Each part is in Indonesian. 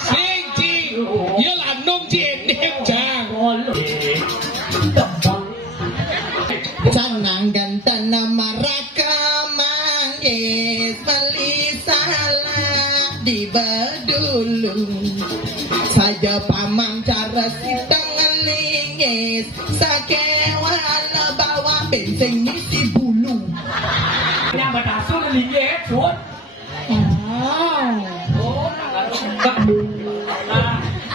Siji, ya lanung jenek jang. Sanang ganteng maraka manggis beli salah di bedulu saja pamam cara sidang ngelingis sakewala bawa bensin isi bulu yang berdasar lingis cuy. Oh,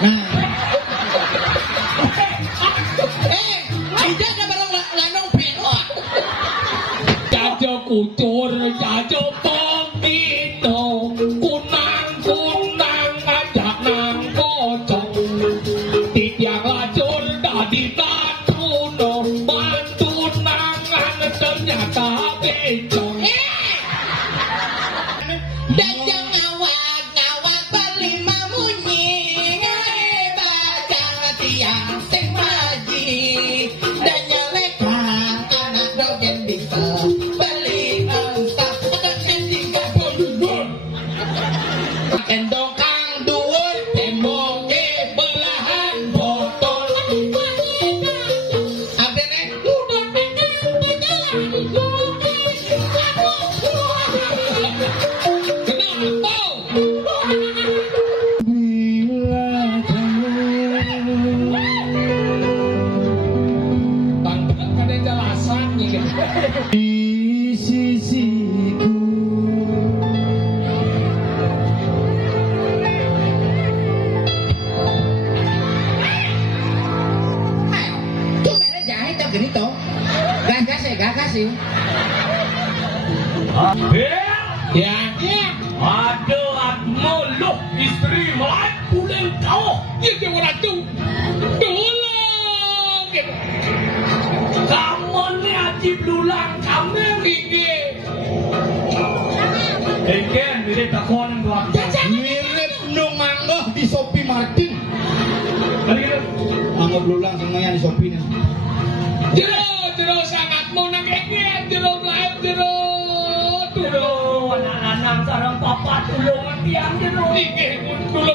nah, tidak ada barang lanong peno Jajo kucur, jajo pembito, kunang ajak nang pocong. Tiang lacur dadi tatuno, bantu nangan ternyata bencong. Dajang ngawat beli mamunyi bacang tiang sing maji dan nyelekang anak dogen bisa beli angsa dan tiga puluh Endong kang duwur, tembong ke belahan botol. abene Bang bener kan yang jelasan nih. di sisiku tuh mere jahe tak genito gagas sih Ya, aduh, mulut istri malah pulang kau. ya dia orang tuh. Tolong. Kamu ni aji belulang kamu Ini. Eken, ini takon gua. mirip nung mangga di Shopee Martin Kali ini, mangga belulang semuanya di Shopee nih Jero sangat mau nang ini, jero live jero. aduh, anak-anak sarang papa tulungan tiang jenuh. Ini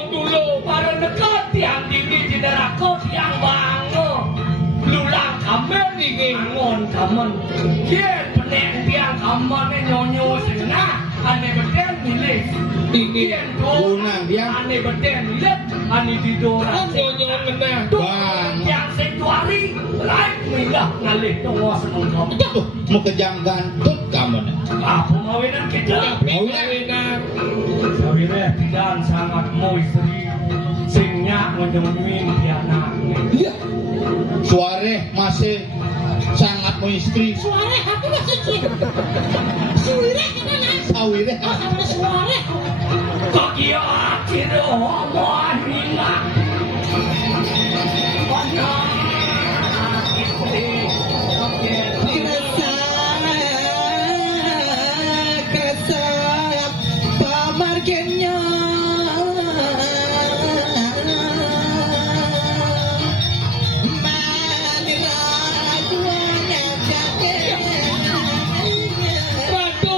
tulung. Para dekat tiang tinggi di neraka tiang bango. Belulang kamu Ini. angon kamu. Kian penek tiang kamu ni nyonyo senang. Ane beden milik. Ini. Kian Lunang tiang. ane beden milik. Ane didoran. Nyonyo menang. Bang. Tiang sektuari. Lain milah ngalih tunggu senang kamu. tuh mau kejang gantut kamu nih Apa mawinan kita? Mawinan. Sawire tidak sangat mau istri. Singnya ngedemin tiana. iya suare masih sangat mau istri Suara aku masih cium. Suara gimana? sawire Oh, sama suara. Kaki hati doh mahina. kerasa pamargennya Ratu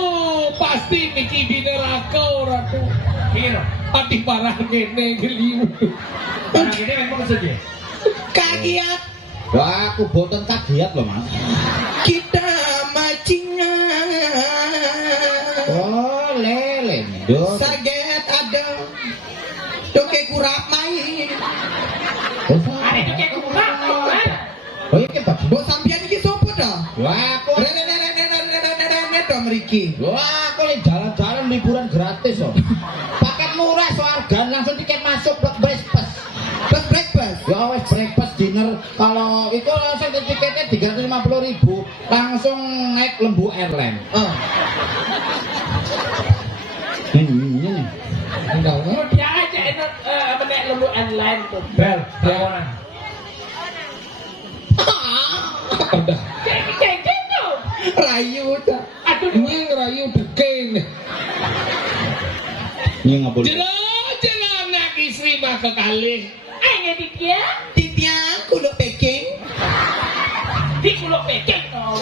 pasti Niki di neraka Ratu. Kira, Ati parah gene geliu. barang ini memang saja. kagiat Wah, aku boten kagiat loh mas. kita macingan Oh, lele nih. saget ada doke kurap main Ada itu kayak kurang, kan? Oh iya kita. bo sampean iki sopo dah Wah, aku. rene dong Riki Wah, aku nih jalan-jalan liburan gratis loh. Paket murah seharga langsung tiket masuk buat breakfast. plus breakfast Ya wes breakfast dinner. Kalau itu langsung tiketnya 350.000 langsung naik Lembu Airline. oh Ini. enggak Lu dia aja enak menek lembu airline tuh. Bel, tawaran. Kayak gitu. rayu dah Aduh, Ini ngerayu deken. Ini nggak boleh. Jero anak istri mah kekalih. ayo dia. titiang kulo peking Di kulo pekek.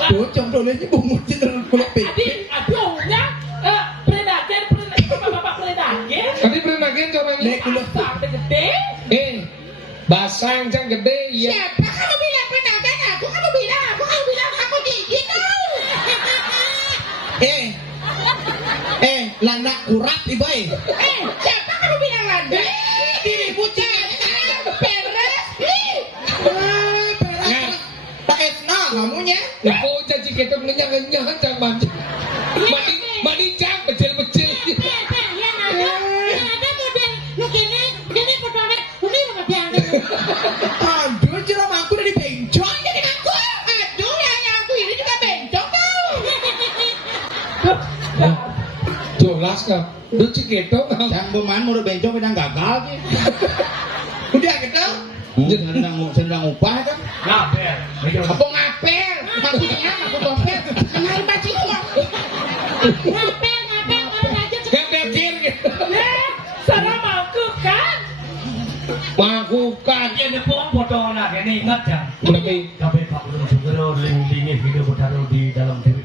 bocong tulisnya bungkus kulo peking Aduhnya predator sanjang gede ya. Siapa kamu bilang penakan aku? Kamu bilang aku gigit tau. Landak kurap ibai. Siapa kamu bilang landak? Dirimu jangan peres. Peres. Tak etna kamunya. Oh jadi kita ngenyang jangan mandi jam becil-becil. Aduh, jeram aku udah dibencong jadi aku. Aduh, yang aku ini juga bencong tau. Jelas kan? Lu ciketo kan? Yang pemain udah bencong udah gagal sih. Udah gitu. Sedang upah kan? Ngaber. Apa ngapel? Maksudnya aku dompet. Kenal bacanya. Ngapel orang aja. Gak mikir gitu. Sana mangkuk kan? Mangkukan. Dia nepong foto anak ini ingat ya? Tapi Tapi Pak Guru Sugero link-linknya video taruh di dalam TV.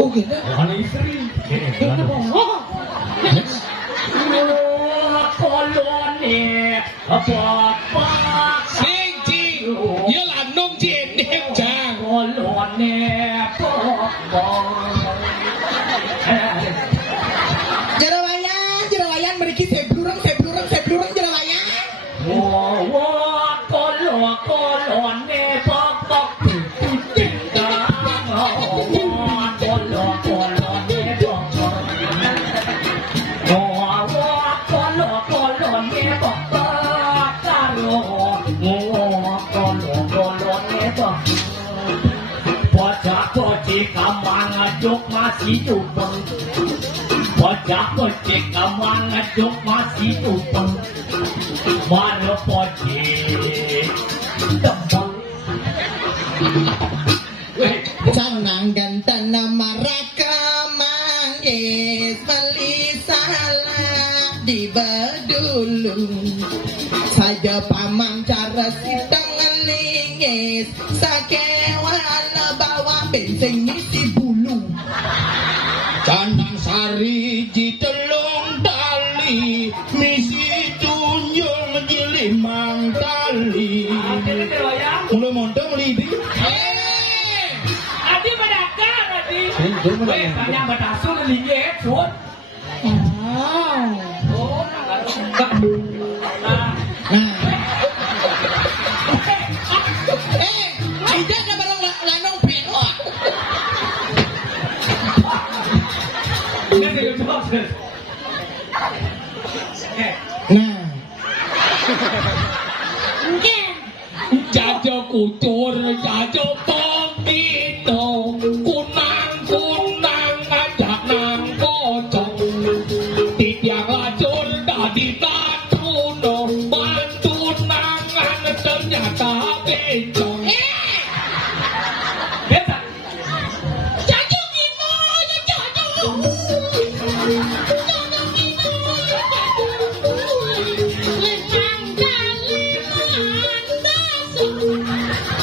oh gitu. Anak istri. Ini koloni apa? Siji, ya lanung jendem jang. Koloni apa? Jerawayan meriki seblurang jerawayan. Koloni pokok kucing kamang ngaduk masih tupeng Bocah pocik kamang ngaduk masih tupeng Baru pocik tembang Sanang ganteng nama raka manggis beli salah di bedulung saja pamam cara sidang ngelingis sakewala bawa bensin isi bulu Candang sari di telung tali misi tunjung jelimang tali mulu montong libi Adi badakar adi tanya badasul liye suot tidak ada barang lanong pelok Jajo kucur, jajo pembito, kunang ajak nang pocong. Tiang lacur dadi tatuno, bantu nangan ternyata bencong.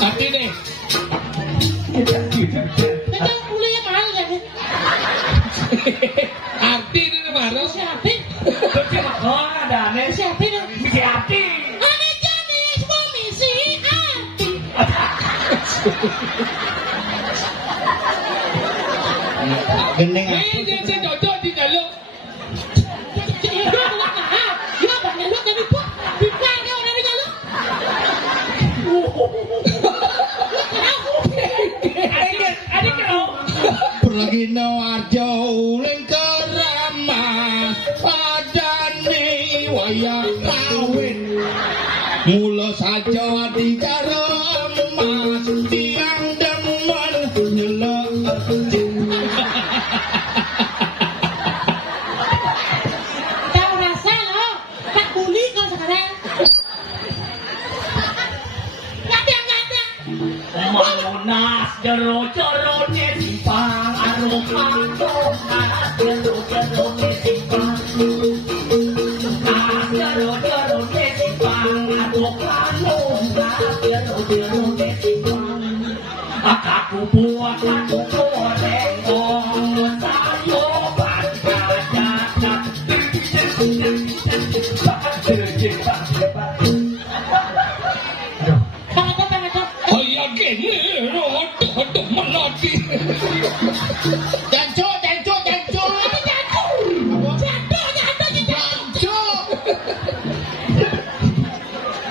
Hati nih. Arti ini marah. Gendeng Ini dia cocok di dalam. Pergino arjo uling keramas padane wayah kawin mula saja adi karo emas tiang demen nyelek Tahu rasa lo, tak buli kau sekarang. Malunas jero-jero ne simpang arung kantong nas jero-jero ne simpang nas jero-jero ne simpang arung kantong nas jero-jero ne simpang aku buat aku goreng sayo Jancu, jancu, jancu. Jancu.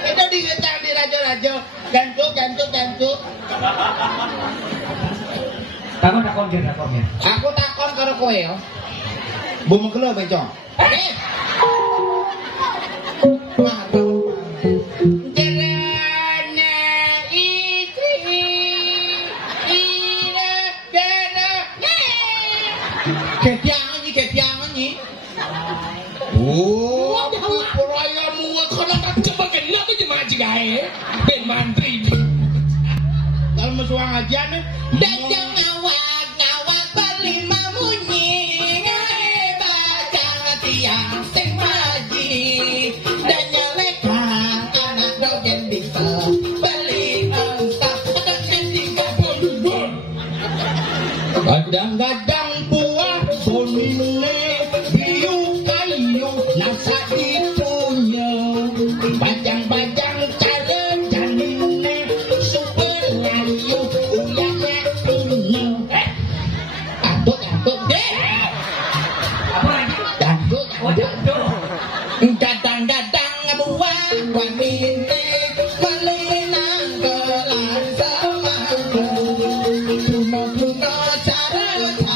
Itu digetang di rajo-rajo. Jancu, jancu, jancu. Takon dia. Aku takon karo kowe yo. Mbok mengkelo bencong. Jarane istri ina dana. Ketiangan ni. Oh, perayaanmu kalau tak coba kenapa je mak cigai ben mantri kalau musuh ngajian ni. Dajang ngawak berlima munyi bacang tiang sing maji dan nyelekang anak dogen bisa beli angsa dengan tiga pun Gadang-gadang buah bonine biu kayu nasa ditunya bajang-bajang cara janine super layu ulangnya punya Antut deh Apa lagi? Antut Oh, jatuh. gadang-gadang buah wanine melinang gelan semangku kuno-kuno cara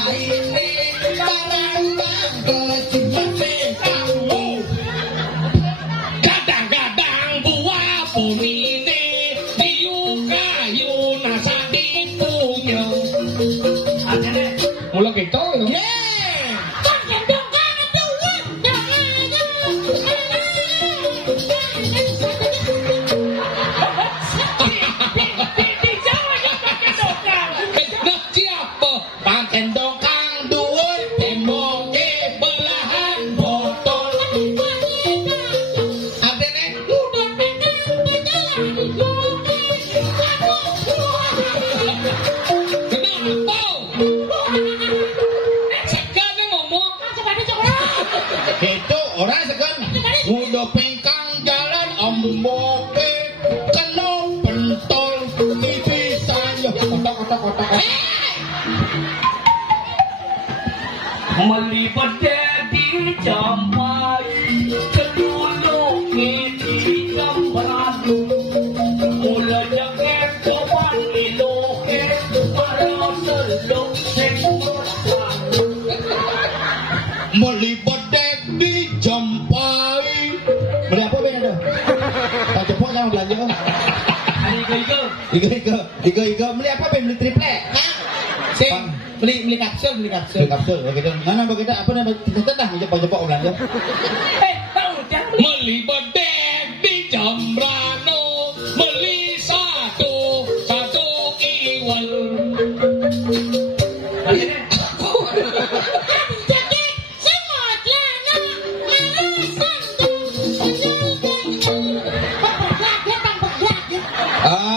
ini barang-barang kecil kamu kadang-kadang buah pomine biu kayu nasa dipunya mula gitu nah siapa pakai dongkang duur tembok di belahan botol ada nih kenapa sekarang ngomong itu orang sekan udah pengkang jalan omboke kena pentol dipisahnya kotak-kotak Melibat di jampai keduluk di jambratu mula jaket sopan iloke para selok melibat di jampai beli apa ben ada tak cepok sama belanja Iga beli apa ben beli triplek sing beli kapsul beli kapsul begitu mana begitu apa namanya teteh cepok belanja melibat di jambrano beli satu iwal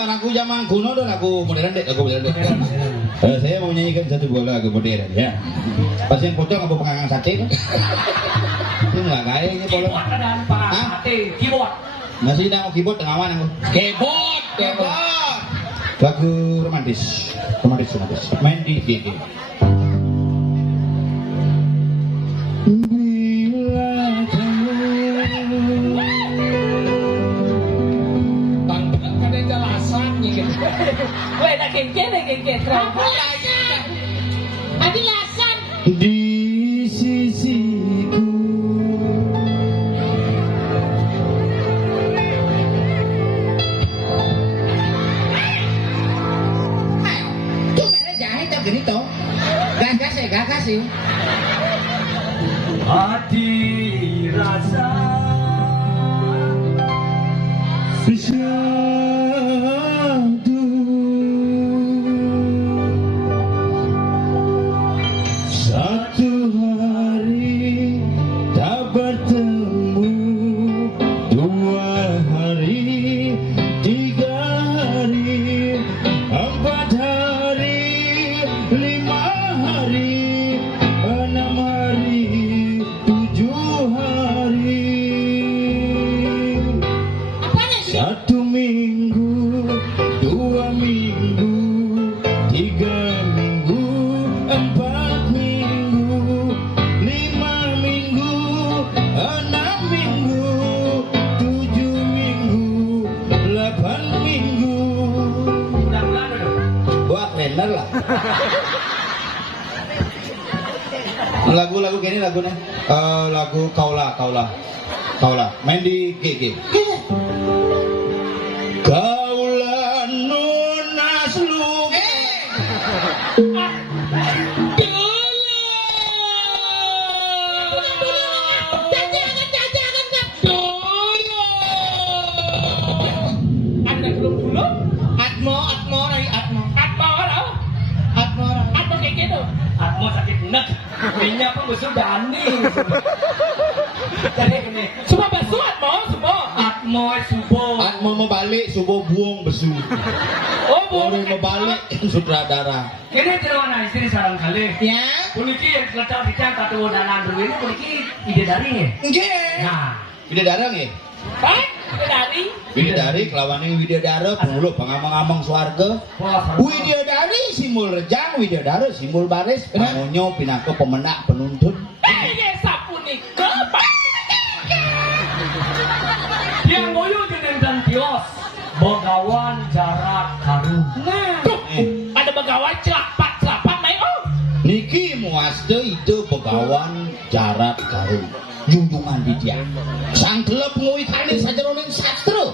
lagu zaman kuno dan lagu modern deh saya mau nyanyikan satu buah lagu modern ya pas yang pocong apa pengangang sate kan itu nggak kaya ini boleh keyboard ada Pak keyboard masih nangok keyboard tengah mana aku kebot lagu romantis main di GG Weh, tak gengget. Adilasan. di sisiku tuh mereka jahit tak gini tuh gagas sih hati rasa bersatu satu hari tak bertemu dua hari tiga hari 4 hari 5 hari 6 hari 7 hari Lagu-lagu gini lagunya. Lagu Kaula. Main di GG. Kaula nun aslu. Anda belum Atmo kayak gitu. Atmo sakit nek. Minyak pun besar dani. Jadi gini. Semua basuh Atmo, semua. Atmo subo. Atmo mau balik, subuh buang besu. Oh, Boleh mau balik sutradara. Ini cerwana istri sarang kali. Ya. Puniki yang keletak di tiang katu danan dulu ini puniki ide dari nih. Nggih. Nah, Bidadara nggih? Baik, dari. Bidadari kelawane widadara pengulu pangamang-amang swarga. Widadari simbol rejang, widadara simbol baris, pangonyo pinaka pemenak penuntut. Ya sapunika, Pak. yang moyo jeneng dan tios. Begawan jarak karung. Nah, tuh, ada begawan celapat main oh. Niki muaste itu begawan jarak karung. Junjungan dia. Sang gelap nguwi kali sajeroning sastra.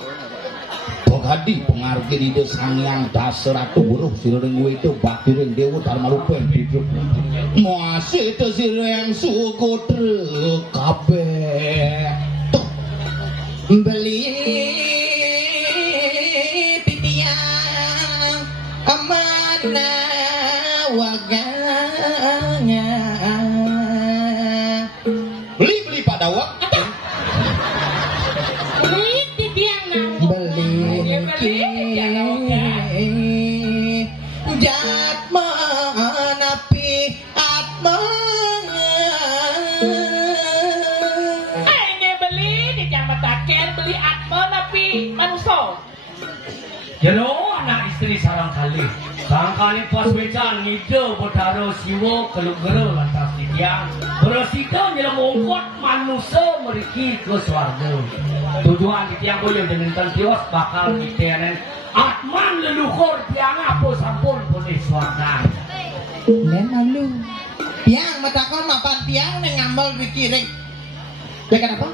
Bogadi pengarge ide sang yang dasar ratu buruh siring itu bakiring dewa dharma rupen hidup. Muase itu sireng suku truk kabeh. Tuh. Beli titiang amana waganya. Beli pada waktu. Beli di tiang nang. Beli jatma napi atma. Ini beli di jamat taken beli atmo napi manusia. Jero anak istri sarang kali. Sarang kali pas wecan ngide bodaro siwo keluk gero lantas di tiang. Beresika nyelam ongkot manusia meriki ke swarga. Tujuan di tiang boyo dengan tantios bakal ditenen atman leluhur tiang apa sampun boleh swarga. Nen malu. Tiang matakon mapan tiang neng ngambal bikiring. Ya kenapa?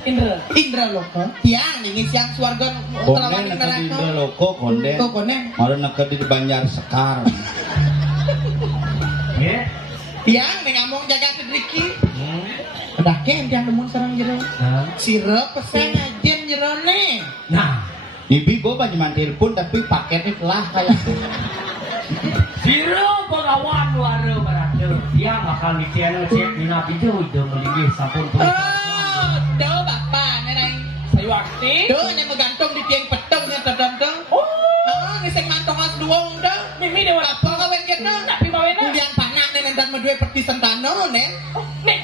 Indra loko. Tiang ini siang swarga kelawan Konden neraka. di Indra Loko konden. Kok konen? Ada neked di Banjar Sekar. Ya. Tiang neng ngomong jaga sedriki. Pedake tiang demun sareng jero. Nah. Sirep pesen ajen jero ne. Nah, Ibi gua banyak telepon tapi paketnya telah kayak. Siro pengawan waro barado. Dia bakal ditenen cek dina video itu melinggih sampun tulis. Oh, do bapak neneng. Saya waktu. Do nya menggantung di tiang peteng nya terdandang. Oh, Ngising mantong as duong do. mimi dewa. Apa kawen kita? Tapi mawena. Kemudian panak nenen dan medue peti sentano nen. Nih.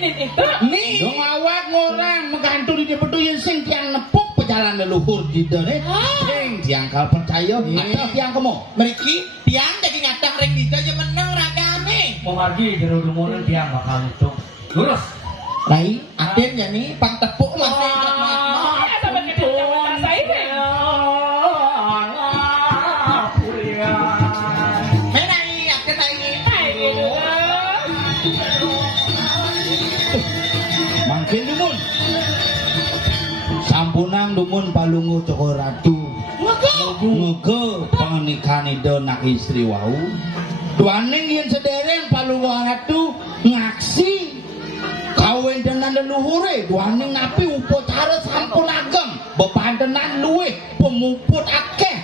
Nih. Dong awak ngorang menggantung di depan yang sing tiang nepuk pejalan leluhur di dene. Sing tiang kal percaya atau tiang kemo. Meriki tiang jadi ngatang rek dija aja menang ragame. Memargi jero dumunan tiang bakal nutup. Lurus. Lai, aden ya nih pang tepuk masih Ada begitu jaman saya ini. Menai, aden ini. Mangkin dumun. Sampunang dumun palungu Joko Ratu. Muga pernikahan itu nak istri wau. Duaning yen sedereng palungu ratu ngaksi kawin dengan leluhure duaning napi upacara sampun ageng bepantenan luwih pemuput akeh.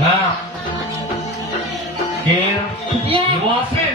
Nah. Kir. Ya. Diwasin